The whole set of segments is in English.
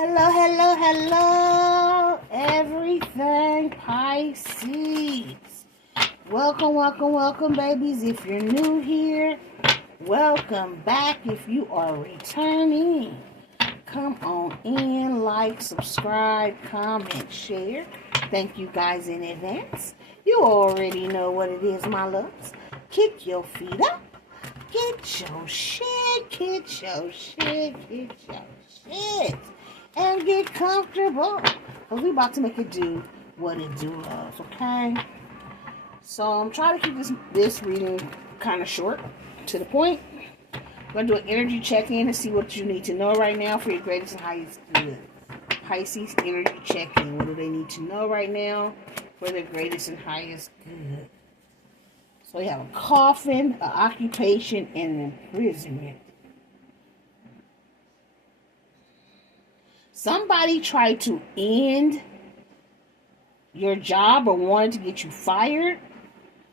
Hello, hello, hello, everything Pisces. Welcome, welcome, welcome, babies. If you're new here, welcome back. If you are returning, come on in, like, subscribe, comment, share. Thank you guys in advance. You already know what it is, my loves. Kick your feet up. Get your shit, get your shit, get your shit. And get comfortable. Because we about to make it do what it do, loves, okay? So I'm trying to keep this reading kind of short, to the point. I'm going to do an energy check-in and see what you need to know right now for your greatest and highest good. Pisces energy check-in. What do they need to know right now for their greatest and highest good? So we have a coffin, an occupation, and an imprisonment. Somebody tried to end your job or wanted to get you fired.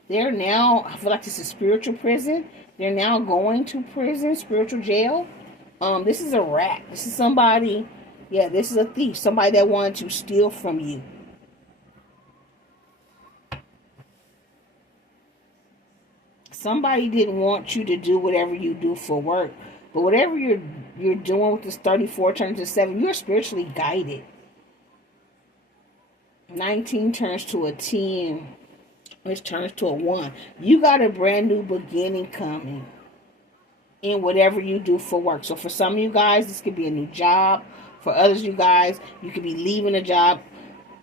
They're now, I feel like this is spiritual prison. They're now going to prison, spiritual jail. This is a rat. This is somebody, this is a thief. Somebody that wanted to steal from you. Somebody didn't want you to do whatever you do for work. But whatever you're doing with this 34 turns to 7, you're spiritually guided. 19 turns to a 10. Which turns to a 1. You got a brand new beginning coming in whatever you do for work. So for some of you guys, this could be a new job. For others of you guys, you could be leaving a job.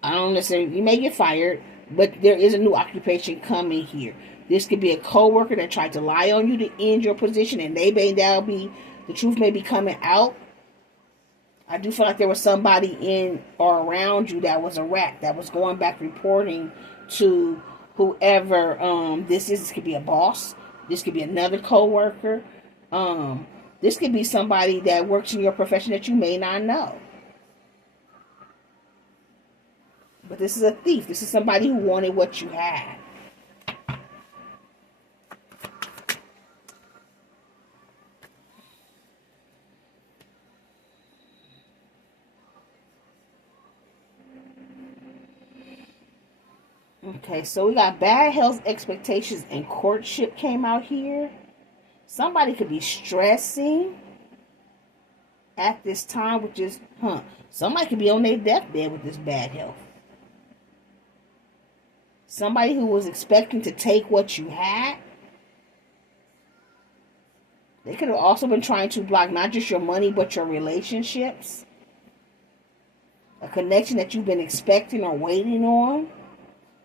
I don't necessarily, you may get fired, but there is a new occupation coming here. This could be a co-worker that tried to lie on you to end your position, and the truth may be coming out. I do feel like there was somebody in or around you that was a rat, that was going back reporting to whoever this is. This could be a boss. This could be another co-worker. This could be somebody that works in your profession that you may not know. But this is a thief. This is somebody who wanted what you had. Okay, so we got bad health expectations and courtship came out here. Somebody could be stressing at this time, which is, somebody could be on their deathbed with this bad health. Somebody who was expecting to take what you had. They could have also been trying to block not just your money, but your relationships. A connection that you've been expecting or waiting on.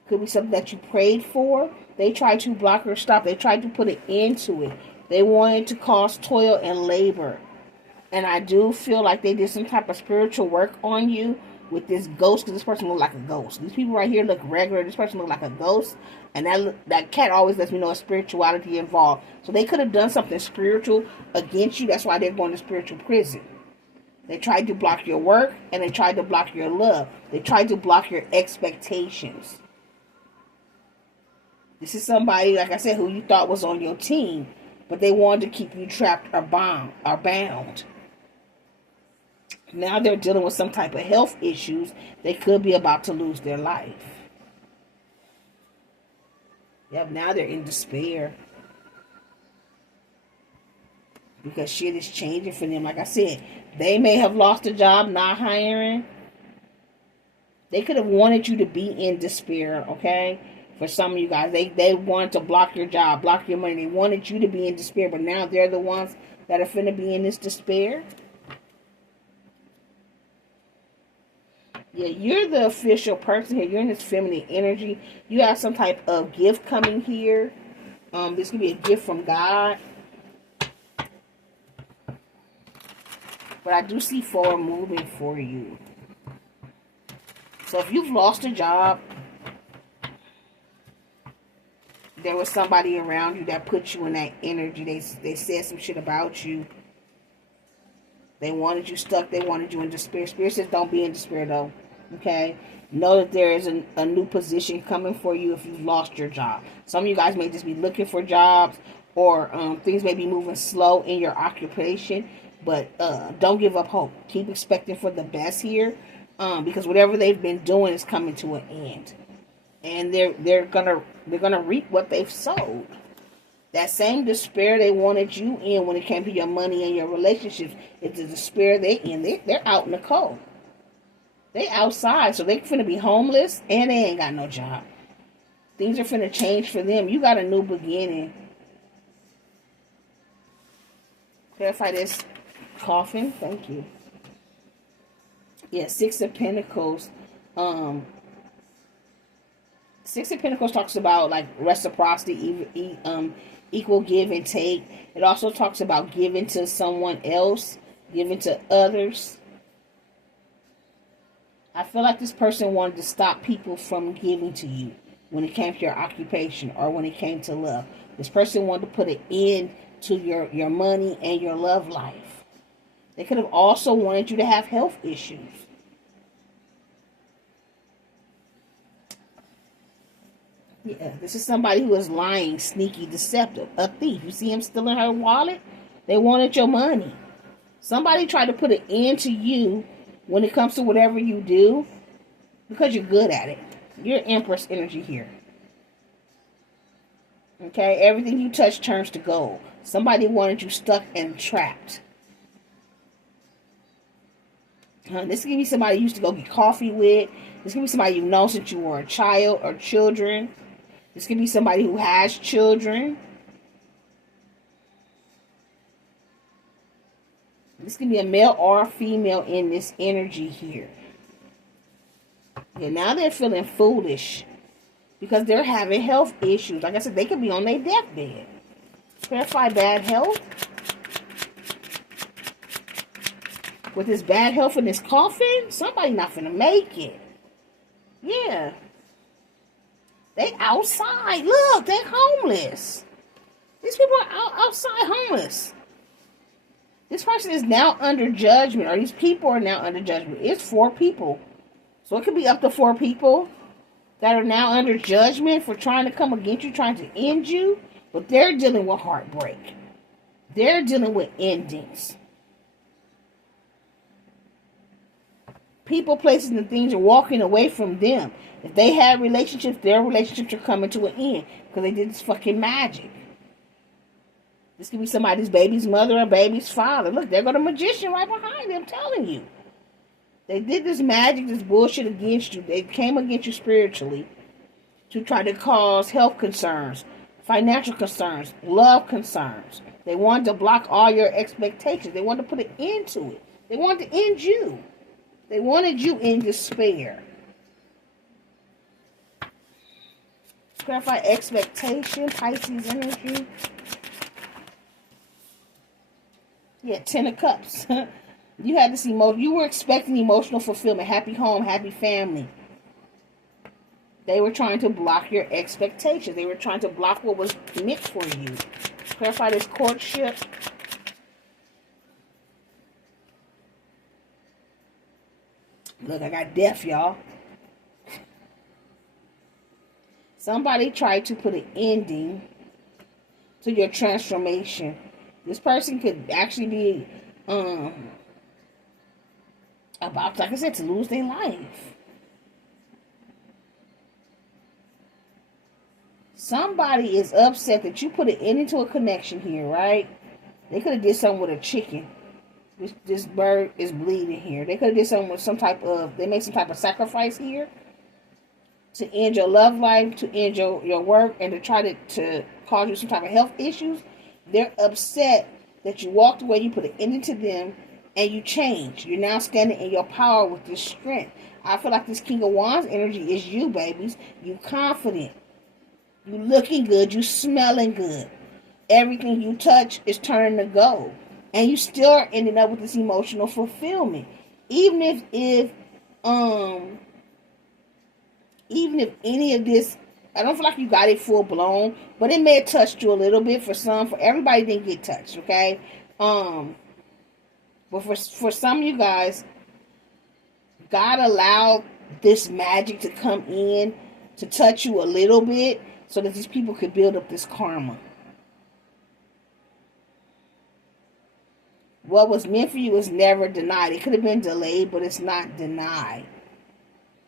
Could be something that you prayed for. They tried to block or stop. They tried to put an end to it. They wanted to cause toil and labor. And I do feel like they did some type of spiritual work on you with this ghost, because this person looked like a ghost. These people right here look regular. This person looked like a ghost. And that cat always lets me know a spirituality involved. So they could have done something spiritual against you. That's why they're going to spiritual prison. They tried to block your work, and they tried to block your love. They tried to block your expectations. This is somebody, like I said, who you thought was on your team, but they wanted to keep you trapped or bound. Now they're dealing with some type of health issues. They could be about to lose their life. Yep, now they're in despair. Because shit is changing for them. Like I said, they may have lost a job, not hiring. They could have wanted you to be in despair, okay? For some of you guys, they wanted to block your job, block your money. They wanted you to be in despair, but now they're the ones that are finna be in this despair. Yeah, you're the official person here. You're in this feminine energy. You have some type of gift coming here. This could be a gift from God. But I do see forward movement for you. So if you've lost a job, there was somebody around you that put you in that energy. They said some shit about you. They wanted you stuck. They wanted you in despair. Spirit says don't be in despair, though. Okay? Know that there is a new position coming for you if you've lost your job. Some of you guys may just be looking for jobs, or things may be moving slow in your occupation. But don't give up hope. Keep expecting for the best here, because whatever they've been doing is coming to an end, and they're gonna reap what they've sowed. That same despair they wanted you in when it came to your money and your relationships is the despair they in. They're out in the cold. They outside, so they finna be homeless and they ain't got no job. Things are finna change for them. You got a new beginning. Clarify this coffin. Thank you. Yeah, Six of Pentacles. Six of Pentacles talks about like reciprocity, equal give and take. It also talks about giving to someone else, giving to others. I feel like this person wanted to stop people from giving to you when it came to your occupation or when it came to love. This person wanted to put an end to your money and your love life. They could have also wanted you to have health issues. Yeah, this is somebody who is lying, sneaky, deceptive, a thief. You see him stealing her wallet? They wanted your money. Somebody tried to put an end to you when it comes to whatever you do because you're good at it. You're Empress energy here. Okay, everything you touch turns to gold. Somebody wanted you stuck and trapped. This could be somebody you used to go get coffee with. This could be somebody you've known since you were a child or children. This could be somebody who has children. This can be a male or a female in this energy here. Yeah, now they're feeling foolish because they're having health issues. Like I said, they could be on their deathbed. Clarify bad health. With this bad health in this coffin, somebody not finna make it. Yeah. They outside. Look, they're homeless. These people are outside homeless. This person is now under judgment, or these people are now under judgment. It's 4 people. So it could be up to 4 people that are now under judgment for trying to come against you, trying to end you. But they're dealing with heartbreak. They're dealing with endings. People, places, and things are walking away from them. If they had relationships, their relationships are coming to an end because they did this fucking magic. This could be somebody's baby's mother or baby's father. Look, there go the magician right behind them, telling you. They did this magic, this bullshit against you. They came against you spiritually to try to cause health concerns, financial concerns, love concerns. They wanted to block all your expectations. They wanted to put an end to it. They wanted to end you. They wanted you in despair. Clarify expectation, Pisces energy. Yeah, 10 of Cups. You had this you were expecting emotional fulfillment, happy home, happy family. They were trying to block your expectations. They were trying to block what was meant for you. Clarify this courtship. Look, I got death, y'all. Somebody tried to put an ending to your transformation. This person could actually be about, like I said, to lose their life. Somebody is upset that you put an end into a connection here, right? They could have did something with a chicken. This bird is bleeding here. They could have did something with they made some type of sacrifice here to end your love life, to end your work, and to try to cause you some type of health issues. They're upset that you walked away, you put an end to them, and you changed. You're now standing in your power with this strength. I feel like this King of Wands energy is you, babies. You confident. You looking good. You smelling good. Everything you touch is turning to gold. And you still are ending up with this emotional fulfillment. Even if any of this, I don't feel like you got it full blown, but it may have touched you a little bit for some. For everybody didn't get touched, okay? But for some of you guys, God allowed this magic to come in to touch you a little bit so that these people could build up this karma. What was meant for you was never denied. It could have been delayed, but it's not denied.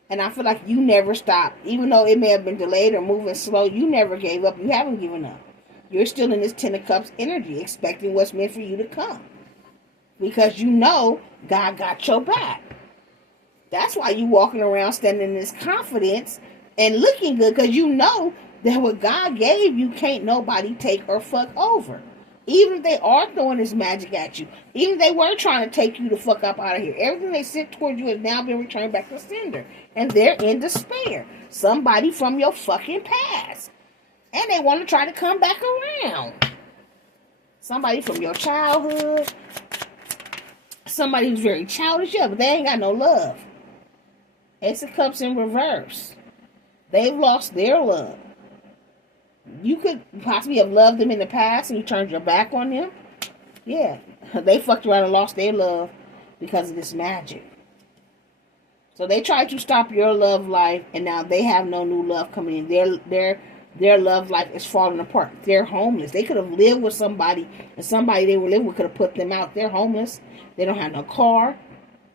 And I feel like you never stopped. Even though it may have been delayed or moving slow, you never gave up. You haven't given up. You're still in this Ten of Cups energy, expecting what's meant for you to come. Because you know God got your back. That's why you walking around standing in this confidence and looking good. Because you know that what God gave you can't nobody take or fuck over. Even if they are throwing this magic at you. Even if they were trying to take you the fuck up out of here. Everything they sent towards you has now been returned back to sender. And they're in despair. Somebody from your fucking past. And they want to try to come back around. Somebody from your childhood. Somebody who's very childish. Yeah, but they ain't got no love. Ace of Cups in reverse. They've lost their love. You could possibly have loved them in the past and you turned your back on them. Yeah, they fucked around and lost their love because of this magic. So they tried to stop your love life, and now they have no new love coming in. Their love life is falling apart. They're homeless. They could have lived with somebody, and somebody they were living with could have put them out. They're homeless. They don't have no car.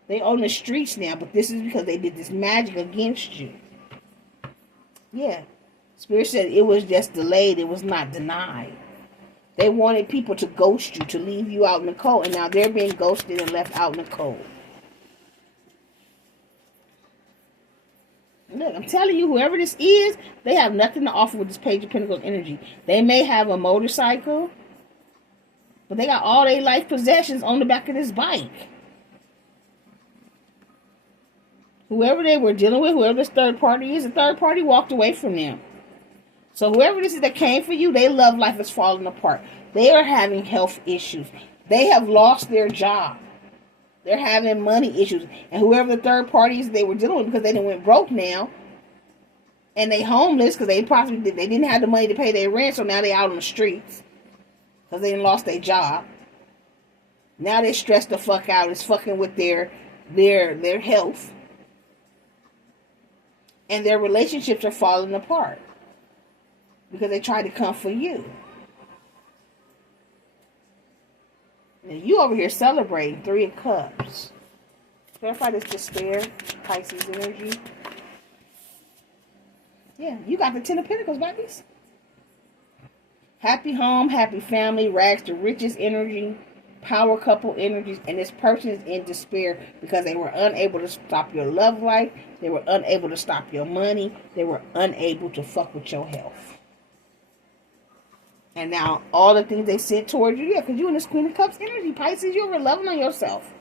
They on the streets now, but this is because they did this magic against you. Yeah. Spirit said it was just delayed. It was not denied. They wanted people to ghost you, to leave you out in the cold. And now they're being ghosted and left out in the cold. Look, I'm telling you, whoever this is, they have nothing to offer with this Page of Pentacles energy. They may have a motorcycle, but they got all their life possessions on the back of this bike. Whoever they were dealing with, whoever this third party is, the third party walked away from them. So whoever this is that came for you, their love life is falling apart. They are having health issues. They have lost their job. They're having money issues. And whoever the third party is they were dealing with, because they done went broke now, and they homeless because they didn't have the money to pay their rent, so now they out on the streets because they done lost their job. Now they stressed the fuck out. It's fucking with their health. And their relationships are falling apart. Because they tried to come for you. Now you over here celebrating 3 of Cups. Clarify this despair, Pisces energy. Yeah, you got the 10 of Pentacles, babies. Happy home, happy family, rags to riches energy, power couple energies, and this person is in despair because they were unable to stop your love life. They were unable to stop your money. They were unable to fuck with your health. And now, all the things they sent towards you, yeah, because you're in this Queen of Cups energy, Pisces, you're over loving on yourself.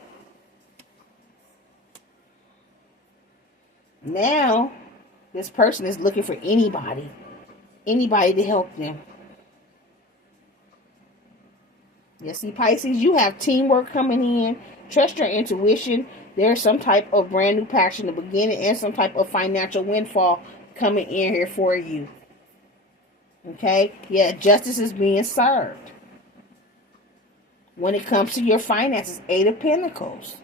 Now, this person is looking for anybody to help them. Yeah, see, Pisces, you have teamwork coming in. Trust your intuition. There's some type of brand new passion in the beginning and some type of financial windfall coming in here for you. Okay? Yeah, justice is being served. When it comes to your finances, 8 of Pentacles.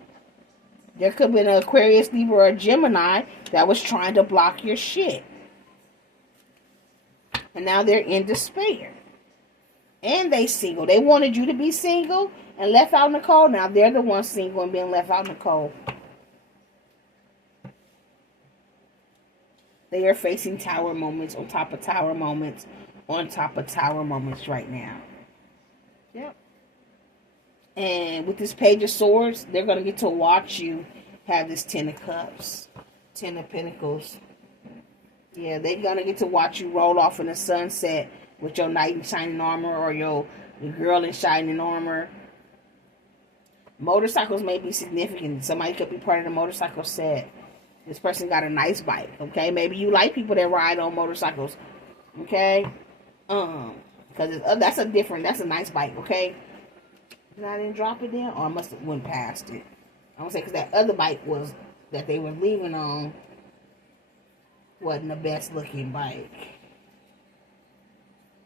There could have been an Aquarius, Libra, or a Gemini that was trying to block your shit. And now they're in despair. And they single. They wanted you to be single and left out in the cold. Now they're the ones single and being left out in the cold. They are facing tower moments on top of tower moments on top of tower moments right now. Yep. And with this Page of Swords, they're going to get to watch you have this 10 of Cups, 10 of Pentacles. Yeah, they're going to get to watch you roll off in the sunset with your knight in shining armor or your girl in shining armor. Motorcycles may be significant. Somebody could be part of the motorcycle set. This person got a nice bike, okay? Maybe you like people that ride on motorcycles, okay? Because that's a nice bike, okay? And I didn't drop it down, or I must have went past it. I'm gonna say because that other bike that they were leaving on wasn't the best looking bike.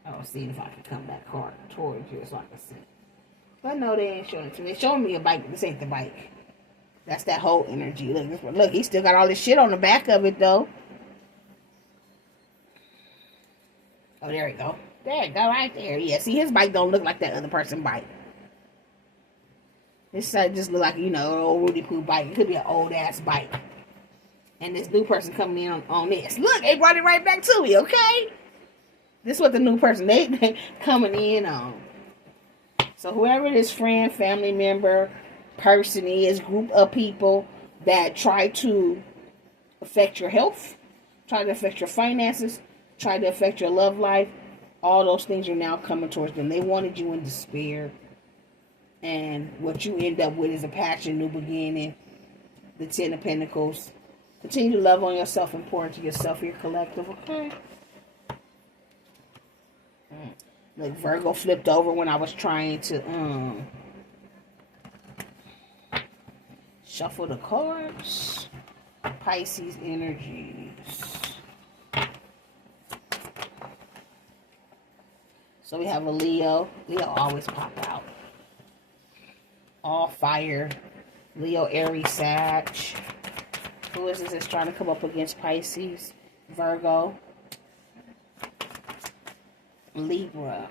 I'll see if I can come back hard towards you so I can see. But no, they ain't showing it to me. They're showing me a bike, but this ain't the bike. That's that whole energy. Look, he still got all this shit on the back of it, though. Oh, there we go. There you go, right there. Yeah, see, his bike don't look like that other person's bike. This side just look like, you know, an old Rudy Poo bike. It could be an old ass bike. And this new person coming in on this. Look, they brought it right back to me, okay? This is what the new person, they coming in on. So whoever this friend, family member, person is, group of people that try to affect your health, try to affect your finances, try to affect your love life, all those things are now coming towards them. They wanted you in despair. And what you end up with is a passion, new beginning, the 10 of Pentacles. Continue to love on yourself and pour into yourself, your collective, okay? Look, Virgo flipped over when I was trying to shuffle the cards. Pisces energies. So we have a Leo. Leo always pop out. All fire. Leo, Aries, Sag. Who is this that's trying to come up against Pisces? Virgo. Libra.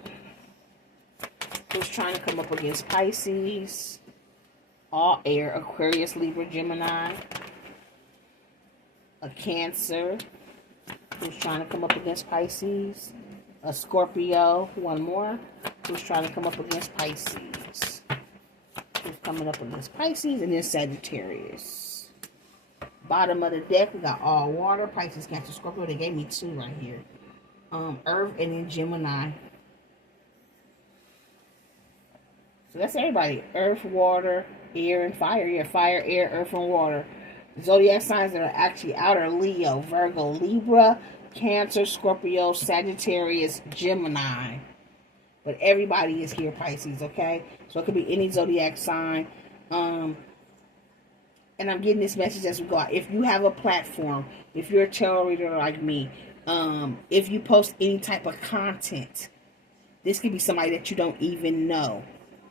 Who's trying to come up against Pisces? All air. Aquarius, Libra, Gemini. A Cancer. Who's trying to come up against Pisces? A Scorpio. One more. Who's trying to come up against Pisces? Who's coming up against Pisces? And then Sagittarius. Bottom of the deck, we got all water. Pisces, Cancer, Scorpio. They gave me 2 right here. Earth, and then Gemini. So that's everybody. Earth, water, air, and fire. Yeah, fire, air, earth, and water. Zodiac signs that are actually out are Leo, Virgo, Libra, Cancer, Scorpio, Sagittarius, Gemini. But everybody is here, Pisces, okay? So it could be any zodiac sign. And I'm getting this message as we go out. If you have a platform, if you're a tarot reader like me, if you post any type of content, this could be somebody that you don't even know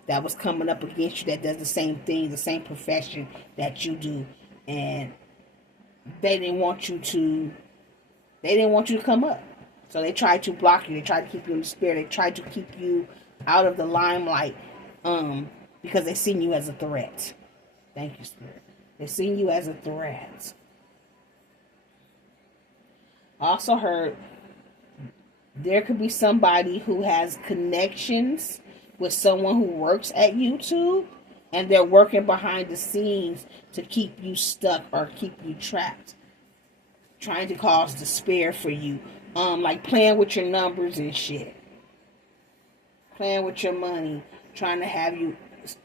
that was coming up against you that does the same thing, the same profession that you do. And they didn't want you to come up. So they tried to block you. They tried to keep you in despair. They tried to keep you out of the limelight because they seen you as a threat. Thank you, Spirit. They seen you as a threat. I also heard there could be somebody who has connections with someone who works at YouTube, and they're working behind the scenes to keep you stuck or keep you trapped, trying to cause despair for you, like playing with your numbers and shit, playing with your money, trying to have you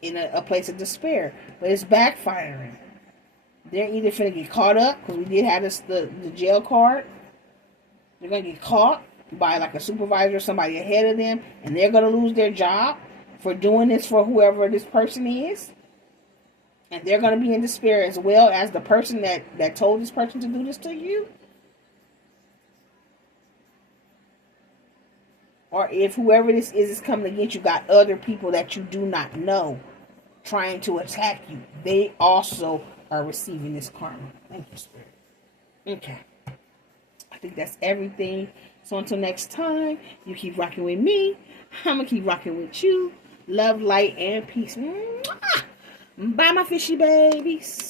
in a place of despair, but it's backfiring. They're either finna get caught up, because we did have the jail card. They're gonna get caught by like a supervisor or somebody ahead of them, and they're gonna lose their job for doing this for whoever this person is. And they're gonna be in despair as well as the person that told this person to do this to you. Or if whoever this is coming against you, got other people that you do not know trying to attack you. They also are receiving this karma. Thank you, Spirit. Okay. I think that's everything. So until next time, you keep rocking with me. I'm going to keep rocking with you. Love, light, and peace. Mwah! Bye, my fishy babies.